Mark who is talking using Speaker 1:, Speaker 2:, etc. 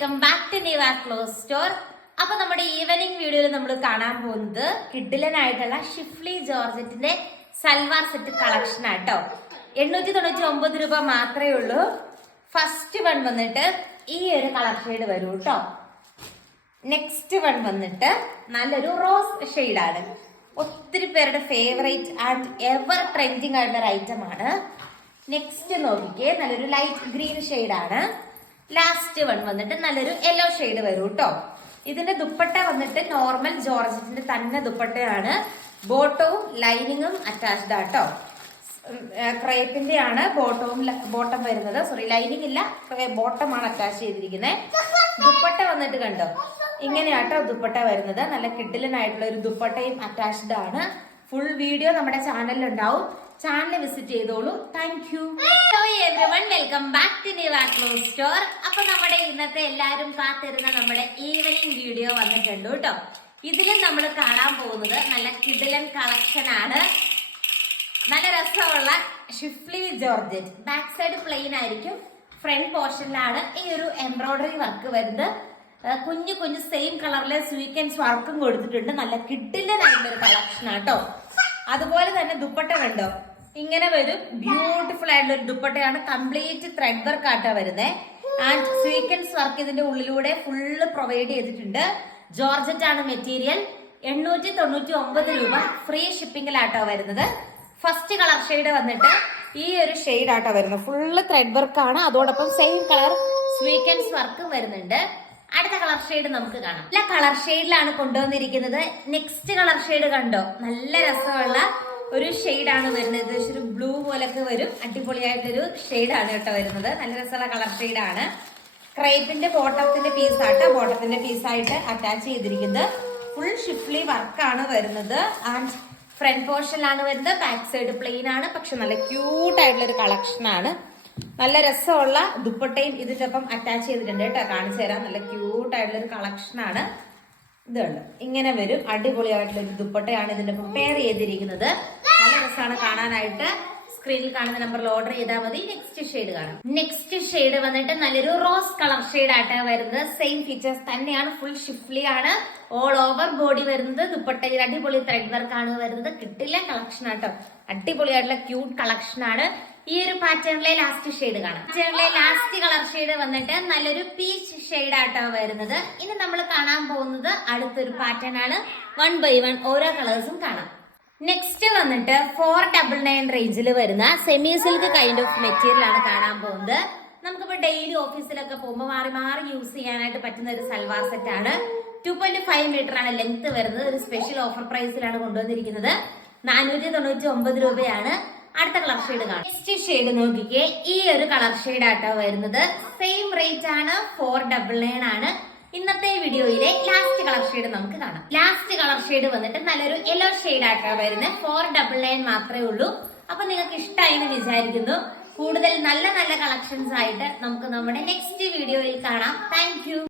Speaker 1: Welcome back to Niva clothes store. അപ്പൊ നമ്മുടെ evening വീഡിയോയിൽ നമ്മൾ കാണാൻ പോകുന്നത് കിഡിലനായിട്ടുള്ള ഷിഫ്ലി ജോർജറ്റിന്റെ സൽവാർ സെറ്റ് കളക്ഷൻ ആട്ടോ എണ്ണൂറ്റി തൊണ്ണൂറ്റി ഒമ്പത് രൂപ മാത്രമേ ഉള്ളൂ. ഫസ്റ്റ് വൺ വന്നിട്ട് ഈ ഒരു കളർ വരൂ കേട്ടോ നെക്സ്റ്റ് വൺ വന്നിട്ട് നല്ലൊരു റോസ് ഷെയ്ഡാണ് ഒത്തിരി പേരുടെ ഫേവറേറ്റ് ആൻഡ് എവർ ട്രെൻഡിങ് ആയിട്ടുള്ള ഒരു ഐറ്റം ആണ്. നെക്സ്റ്റ് നോക്കിക്കേ നല്ലൊരു ലൈറ്റ് ഗ്രീൻ ഷെയ്ഡാണ് ലാസ്റ്റ് വൺ വന്നിട്ട് നല്ലൊരു യെല്ലോ ഷെയ്ഡ് വരും കേട്ടോ ഇതിന്റെ ദുപ്പട്ട വന്നിട്ട് നോർമൽ ജോർജറ്റിന്റെ തന്നെ ദുപ്പട്ടയാണ്. ബോട്ടവും ലൈനിങ്ങും അറ്റാച്ച്ഡ് ആട്ടോ ക്രേപ്പിന്റെ ആണ് ബോട്ടവും ബോട്ടം വരുന്നത്. സോറി ലൈനിങ് ഇല്ല ബോട്ടം ആണ് അറ്റാച്ച് ചെയ്തിരിക്കുന്നത് ദുപ്പട്ട വന്നിട്ട് കണ്ടോ? ഇങ്ങനെയാട്ടോ ദുപ്പട്ട വരുന്നത്. നല്ല കിഡിലനായിട്ടുള്ള ഒരു ദുപ്പട്ടയും അറ്റാച്ച്ഡ് ആണ്. ഫുൾ വീഡിയോ നമ്മുടെ ചാനലിൽ ഉണ്ടാവും. ചാനൽ വിസിറ്റ് ചെയ്തോളൂ. Thank you hello everyone welcome back to new clothes store അപ്പൊ നമ്മുടെ ഇന്നത്തെ എല്ലാവരും കാത്തിരുന്ന നമ്മുടെ ഈവനിങ് വീഡിയോ വന്നിട്ടുണ്ട് കേട്ടോ. ഇതിലും നമ്മൾ കാണാൻ പോകുന്നത് നല്ല കിഡിലൻ കളക്ഷൻ ആണ്. നല്ല രസമുള്ള schiffli georgette. Back side plain ആയിരിക്കും. ഫ്രണ്ട് പോർഷനിലാണ് ഈ ഒരു എംബ്രോയിഡറി വർക്ക് വരുന്നത്. കുഞ്ഞു കുഞ്ഞു സെയിം കളറിലെ സ്വീക്കൻസ് വർക്കും കൊടുത്തിട്ടുണ്ട്. നല്ല കിഡിലനായിട്ടുള്ള ഒരു കളക്ഷൻ ആട്ടോ അതുപോലെ തന്നെ ദുപ്പട്ട കണ്ടോ? ഇങ്ങനെ വരും. ബ്യൂട്ടിഫുൾ ആയിട്ടുള്ള ഒരു ദുപ്പട്ടയാണ്. കംപ്ലീറ്റ് ത്രെഡ് വർക്ക് ആട്ടാ വരുന്നത് ആൻഡ് സ്വീക്കൻസ് വർക്ക് ഇതിന്റെ ഉള്ളിലൂടെ ഫുള്ള് പ്രൊവൈഡ് ചെയ്തിട്ടുണ്ട്. ജോർജറ്റ് ആണ് മെറ്റീരിയൽ എണ്ണൂറ്റി തൊണ്ണൂറ്റി ഒമ്പത് രൂപ ഫ്രീ ഷിപ്പിംഗിലാട്ടോ വരുന്നത്. ഫസ്റ്റ് കളർ ഷെയ്ഡ് വന്നിട്ട് ഈ ഒരു ഷെയ്ഡ് ആട്ടോ വരുന്നത്. ഫുള്ള് ത്രെഡ് വർക്ക് ആണ്. അതോടൊപ്പം സെയിം കളർ സ്വീക്കൻസ് വർക്കും വരുന്നുണ്ട്. അടുത്ത കളർ ഷെയ്ഡ് നമുക്ക് കാണാം. നല്ല കളർ ഷെയ്ഡിലാണ് കൊണ്ടുവന്നിരിക്കുന്നത്. നെക്സ്റ്റ് കളർ ഷെയ്ഡ് കണ്ടോ? നല്ല രസമുള്ള ഒരു ആണ് വരുന്നത്. ഒരു ബ്ലൂ പോലൊക്കെ വരും. അടിപൊളിയായിട്ടൊരു ആണ് കേട്ടോ വരുന്നത്. നല്ല രസമുള്ള കളർ ഷെയ്ഡാണ് ക്രൈപ്പിന്റെ ബോട്ടത്തിന്റെ പീസ് ആട്ടോ. ബോട്ടത്തിന്റെ പീസായിട്ട് അറ്റാച്ച് ചെയ്തിരിക്കുന്നത്. ഫുൾ ഷിഫ്ലി വർക്കാണ് വരുന്നത്. ആൻഡ് ഫ്രണ്ട് പോർഷനിലാണ് വരുന്നത്. ബാക്ക് സൈഡ് പ്ലെയിൻ ആണ്. പക്ഷെ നല്ല ക്യൂട്ട് ആയിട്ടുള്ള ഒരു കളക്ഷൻ ആണ്. നല്ല രസമുള്ള ദുപ്പട്ടയും ഇതിന്റെ ഒപ്പം അറ്റാച്ച് ചെയ്തിട്ടുണ്ട് കേട്ടോ. കാണിച്ചു തരാം. നല്ല ക്യൂട്ട് ആയിട്ടുള്ള ഒരു കളക്ഷൻ ആണ്. ഇതുണ്ട്. ഇങ്ങനെ വരും. അടിപൊളിയായിട്ടുള്ള ഒരു ദുപ്പട്ടയാണ് ഇതിന്റെ പ്രിപ്പയർ പെയർ ചെയ്തിരിക്കുന്നത് നല്ല രസമാണ് കാണാനായിട്ട്. സ്ക്രീനിൽ കാണുന്ന നമ്പറിൽ ഓർഡർ ചെയ്താൽ മതി. നെക്സ്റ്റ് ഷെയ്ഡ് കാണാം. നെക്സ്റ്റ് ഷെയ്ഡ് വന്നിട്ട് നല്ലൊരു റോസ് കളർ ഷെയ്ഡ് ആയിട്ടാണ് വരുന്നത്. സെയിം ഫീച്ചേഴ്സ് തന്നെയാണ്. ഫുൾ ഷിഫ്ലി ആണ്. ഓൾ ഓവർ ബോഡി വരുന്നത്. ദുപ്പട്ടയിൽ അടിപൊളി ത്രെഡ് വർക്ക് ആണ് വരുന്നത്. കിട്ടില്ല കളക്ഷൻ ആട്ടോ. അടിപൊളിയായിട്ടുള്ള ക്യൂട്ട് കളക്ഷൻ ആണ്. ഈ ഒരു പാറ്റേണിലെ ലാസ്റ്റ് ഷെയ്ഡ് കാണാം. പാറ്റേണിലെ ലാസ്റ്റ് കളർ ഷെയ്ഡ് വന്നിട്ട് നല്ലൊരു പീച്ച് ഷെയ്ഡ് ആട്ടോ വരുന്നത്. ഇനി നമ്മൾ കാണാൻ പോകുന്നത് അടുത്തൊരു പാറ്റേൺ ആണ്. വൺ ബൈ വൺ ഓരോ കളേഴ്സും കാണാം. നെക്സ്റ്റ് വന്നിട്ട് ഫോർ ഡബിൾ നയൻ റേഞ്ചിൽ വരുന്ന semi silk kind of material ആണ് കാണാൻ പോകുന്നത്. നമുക്കിപ്പോ ഡെയിലി ഓഫീസിലൊക്കെ പോകുമ്പോൾ മാറി മാറി യൂസ് ചെയ്യാനായിട്ട് പറ്റുന്ന ഒരു സൽവാർ സെറ്റ് ആണ്. ടു പോയിന്റ് ഫൈവ് മീറ്റർ ആണ് ലെങ്ത് വരുന്നത്. ഒരു സ്പെഷ്യൽ ഓഫർ പ്രൈസിലാണ് കൊണ്ടുവന്നിരിക്കുന്നത്. നാനൂറ്റി തൊണ്ണൂറ്റി ഒമ്പത് രൂപയാണ്. അടുത്ത കളർ ഷെയ്ഡ് കാണാം. നെക്സ്റ്റ് ഷെയ്ഡ് നോക്കിക്കേ. ഈ ഒരു കളർ ഷെയ്ഡ് ആട്ടോ വരുന്നത്. സെയിം റേറ്റ് ആണ്. ഫോർ ഡബിൾ നയൻ ആണ്. ഇന്നത്തെ വീഡിയോയിലെ ലാസ്റ്റ് കളർ ഷെയ്ഡ് നമുക്ക് കാണാം. ലാസ്റ്റ് കളർ ഷെയ്ഡ് വന്നിട്ട് നല്ലൊരു യെല്ലോ ഷെയ്ഡ് ആയിട്ടാണ് വരുന്നത്. ഫോർ ഡബിൾ നയൻ മാത്രമേ ഉള്ളൂ. അപ്പൊ നിങ്ങൾക്ക് ഇഷ്ടമായി എന്ന് വിചാരിക്കുന്നു. കൂടുതൽ നല്ല നല്ല കളക്ഷൻസ് ആയിട്ട് നമുക്ക് നമ്മുടെ നെക്സ്റ്റ് വീഡിയോയിൽ കാണാം. താങ്ക്